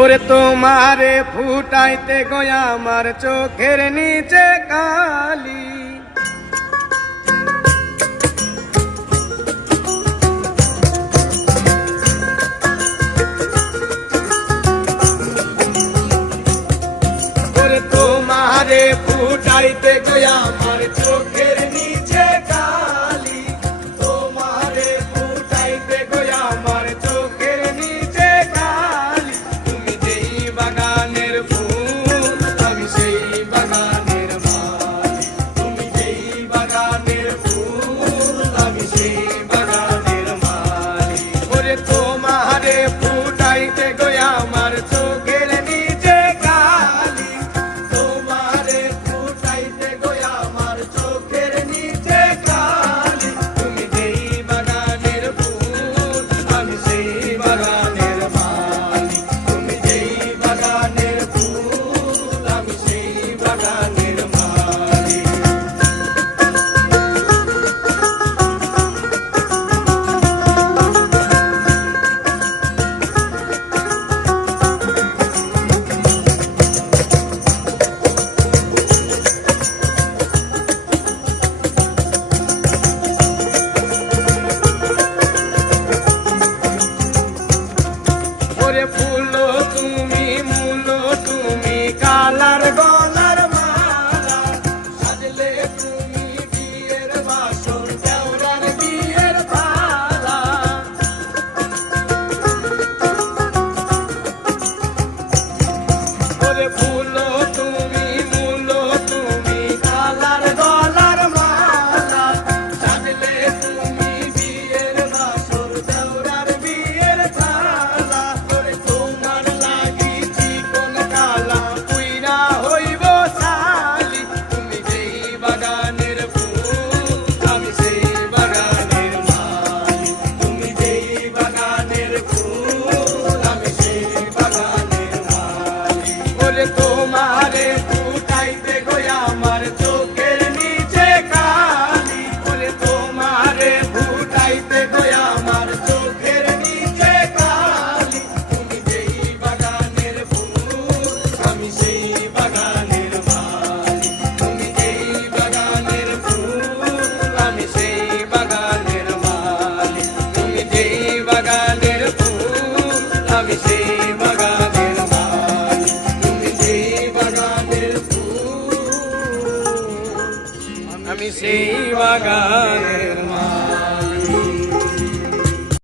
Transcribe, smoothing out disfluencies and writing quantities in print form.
ওরে তোমারে ফুটাইতে গয়া আমার চোখের নিচে কালি। ওরে তোমারে ফুটাইতে গয়া আমার চোখের নিচে কালি। তোমারে ফুটাইতে গয়া আমার চোখের নিচে কালি। তুমি যেই বাগানের ফুল আমি সেই বাগানের মালি। তুমি যেই বাগানের ফুল আমি সেই বাগানের মালি। ওরে তোমারে ফুটাইতে গয়া আমার চোখের নিচে কালি। তোমারে ফুটাইতে গয়া আমার চোখের নিচে কালি। তুমি যেই বাগানের ফুল আমি সেই বাগানের মালি। তুমি যেই বাগানের ফুল আমি সেই বাগানের মালি। ওরে ফুলো তুমি মুলো তুমি কালার গলার মালা। সাজলে তুমি বিয়ের বাসর দেওরার বিয়ের পালা। ওরে ফুলো তুমি মুলো তুমি কালার গলার মালা। সাজলে তুমি বিয়ের বাসর দেওরার বিয়ের পালা। ওরে তোমার লাগি চিকন কালা পুইরা হইব শালি। তুমি যেই বাগানের ফুল আমি সেই বাগানের মালি। তুমি যেই বাগানের ফুল আমি সেই বাগানের মালি। ওরে তোমারে ফুটাইতে গয়া আমার চোখের নিচে কালি। ওরে তোমারে ফুটাইতে গয়া আমার চোখের নিচে কালি। তুমি যেই বাগানের ফুল আমি সেই বাগানের মালি। তুমি যেই বাগানের ফুল আমি সেই বাগানের মালি। তুমি যেই বাগানের ফুল আমি সেই বাগানের মালি। তুমি যেই বাগানের ফুল আমি সেই বাগানের